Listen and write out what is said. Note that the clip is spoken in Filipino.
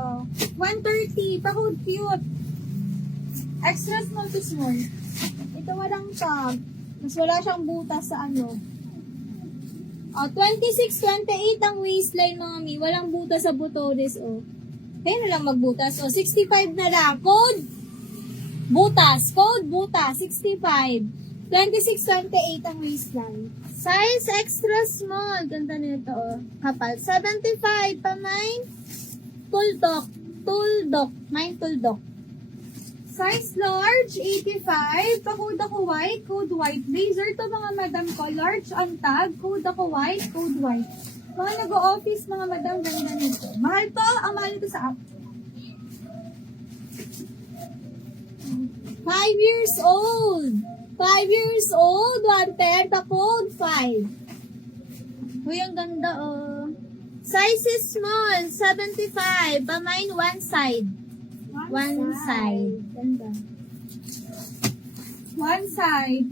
Oh. 130. Pakod cute. Extra small to small. Ito walang tag. Mas wala siyang butas sa ano. Oh, 26, 28 ang waistline mga mi. Walang butas sa butones, oh. Kaya na lang magbutas. Oh, 65 na lang. Code butas. Code butas. 65. 26, 28 ang waistline. Size extra small. Ganda nito, oh. Kapal. 75 pa mine. Tuldok. Tuldok. Mine tuldok. Size large, 85. Pa-code ako white, code white. Blazer to mga madam ko. Large ang tag, code ako white, code white. Mga nag-o-office, mga madam, ganda nito. Mahal to, ang mahal nito sa app. 5 years old. 5 years old, 1 pair, pa-code 5. Uy, ang ganda, oh. Size is small, 75. Pa-mine, one side. One side. Ganda. One side.